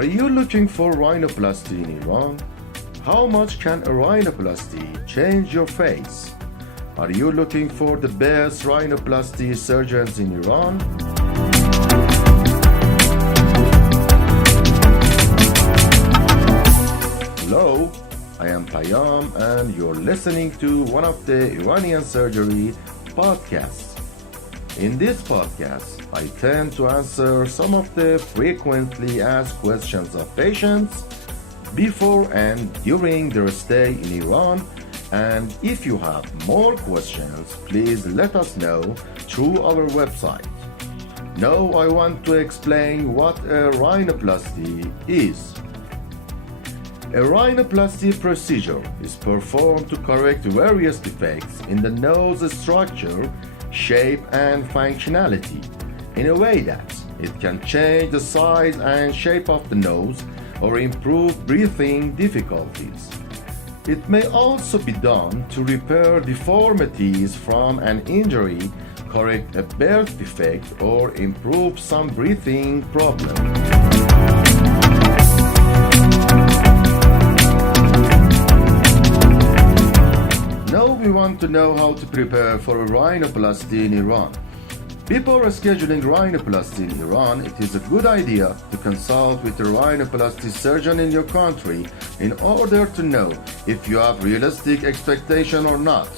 Are you looking for rhinoplasty in Iran? How much can a rhinoplasty change your face? Are you looking for the best rhinoplasty surgeons in Iran? Hello, I am Payam and you're listening to one of the Iranian surgery podcasts. In this podcast, I tend to answer some of the frequently asked questions of patients before and during their stay in Iran. And if you have more questions, please let us know through our website. Now I want to explain what a rhinoplasty is. A rhinoplasty procedure is performed to correct various defects in the nose structure, shape and functionality in a way that it can change the size and shape of the nose or improve breathing difficulties. It may also be done to repair deformities from an injury, correct a birth defect, or improve some breathing problem. Now we want to know how to prepare for a rhinoplasty in Iran. Before scheduling rhinoplasty in Iran, it is a good idea to consult with a rhinoplasty surgeon in your country in order to know if you have realistic expectation or not.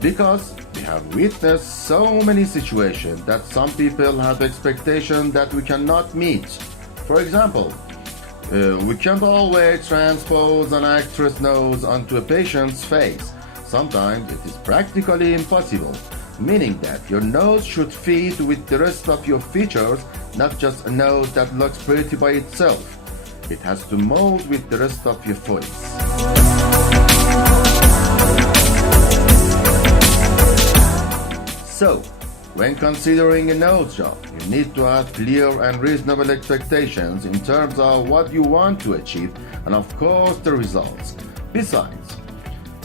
Because we have witnessed so many situations that some people have expectations that we cannot meet. For example, we can't always transpose an actress' nose onto a patient's face. Sometimes it is practically impossible, meaning that your nose should fit with the rest of your features, not just a nose that looks pretty by itself. It has to mold with the rest of your face. So, when considering a nose job, you need to have clear and reasonable expectations in terms of what you want to achieve and of course the results. Besides,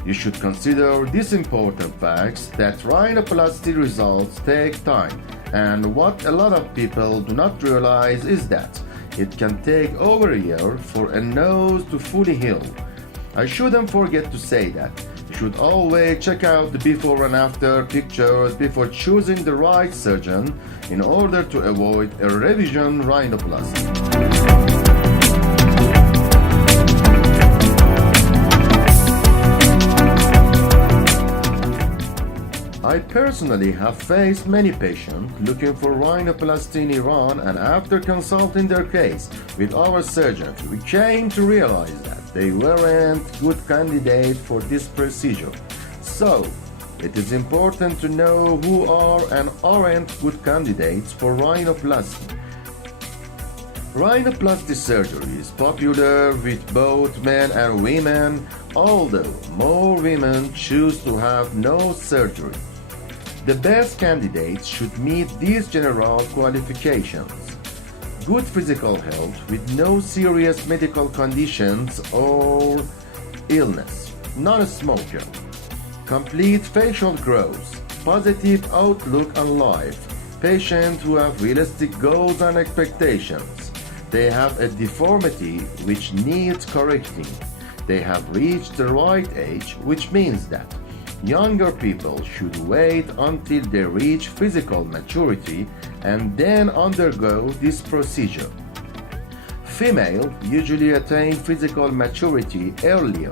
you should consider these important facts that rhinoplasty results take time, and what a lot of people do not realize is that it can take over a year for a nose to fully heal. I shouldn't forget to say that you should always check out the before and after pictures before choosing the right surgeon in order to avoid a revision rhinoplasty. I personally have faced many patients looking for rhinoplasty in Iran, and after consulting their case with our surgeons, we came to realize that they weren't good candidates for this procedure. So, it is important to know who are and aren't good candidates for rhinoplasty. Rhinoplasty surgery is popular with both men and women, although more women choose to have no surgery. The best candidates should meet these general qualifications: good physical health with no serious medical conditions or illness, not a smoker, complete facial growth, positive outlook on life, patients who have realistic goals and expectations, they have a deformity which needs correcting, they have reached the right age, which means that younger people should wait until they reach physical maturity and then undergo this procedure. Female usually attain physical maturity earlier,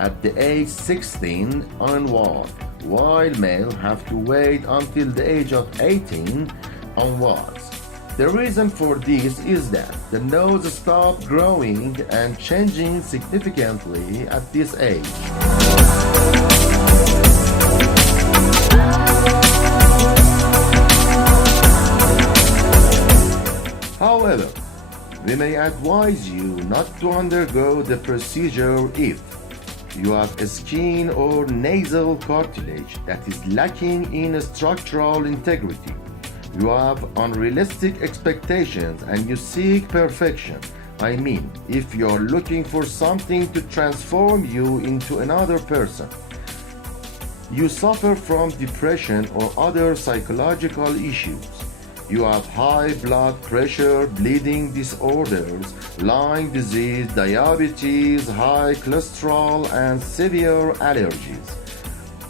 at the age 16 onward, while male have to wait until the age of 18 onwards. The reason for this is that the nose stops growing and changing significantly at this age. However, we may advise you not to undergo the procedure if you have a skin or nasal cartilage that is lacking in structural integrity, you have unrealistic expectations and you seek perfection. I mean, if you are looking for something to transform you into another person, you suffer from depression or other psychological issues, You have high blood pressure, bleeding disorders, lung disease, diabetes, high cholesterol, and severe allergies.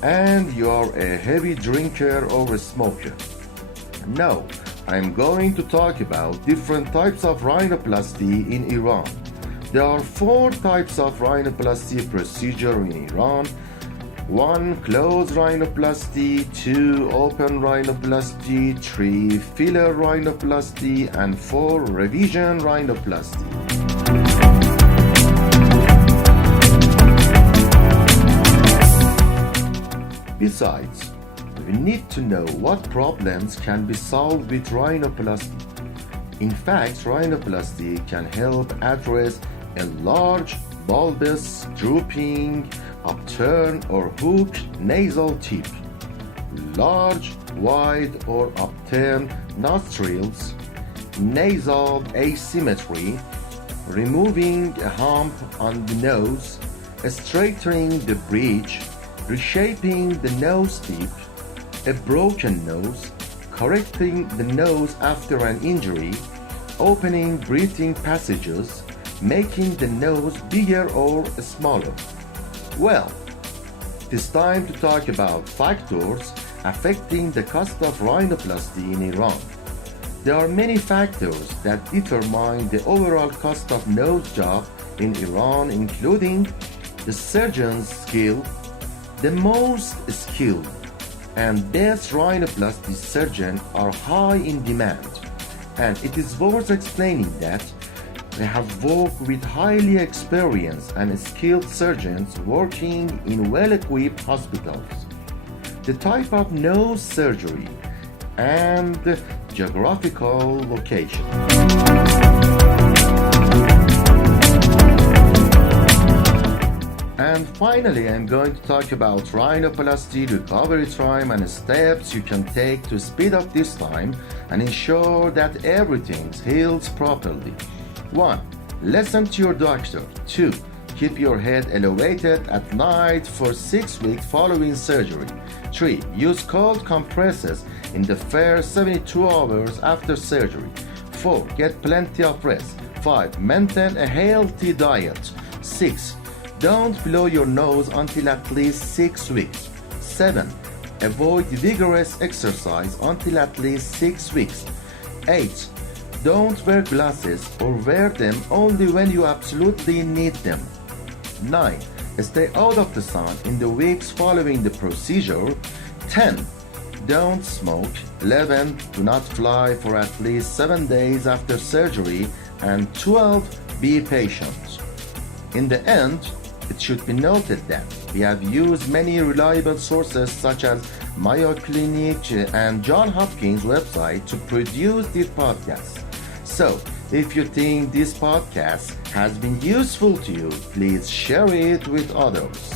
And you are a heavy drinker or a smoker. Now, I'm going to talk about different types of rhinoplasty in Iran. There are 4 types of rhinoplasty procedure in Iran. 1. Closed rhinoplasty, 2. Open rhinoplasty, 3. Filler rhinoplasty, and 4. Revision rhinoplasty. Besides, we need to know what problems can be solved with rhinoplasty. In fact, rhinoplasty can help address a large, bulbous, drooping, upturned or hooked nasal tip, large, wide or upturned nostrils, nasal asymmetry, removing a hump on the nose, straightening the bridge, reshaping the nose tip, a broken nose, correcting the nose after an injury, opening breathing passages, making the nose bigger or smaller. Well, it is time to talk about factors affecting the cost of rhinoplasty in Iran. There are many factors that determine the overall cost of nose job in Iran, including the surgeon's skill. The most skilled and best rhinoplasty surgeons are high in demand, and it is worth explaining that they have worked with highly experienced and skilled surgeons working in well-equipped hospitals. The type of nose surgery and geographical location. And finally, I'm going to talk about rhinoplasty recovery time and steps you can take to speed up this time and ensure that everything heals properly. 1. Listen to your doctor. 2. Keep your head elevated at night for 6 weeks following surgery. 3. Use cold compresses in the first 72 hours after surgery. 4. Get plenty of rest. 5. Maintain a healthy diet. 6. Don't blow your nose until at least 6 weeks. 7. Avoid vigorous exercise until at least 6 weeks. 8. Don't wear glasses or wear them only when you absolutely need them. 9. Stay out of the sun in the weeks following the procedure. 10. Don't smoke. 11. Do not fly for at least 7 days after surgery. And 12. Be patient. In the end, it should be noted that we have used many reliable sources such as Mayo Clinic and Johns Hopkins website to produce this podcast. So, if you think this podcast has been useful to you, please share it with others.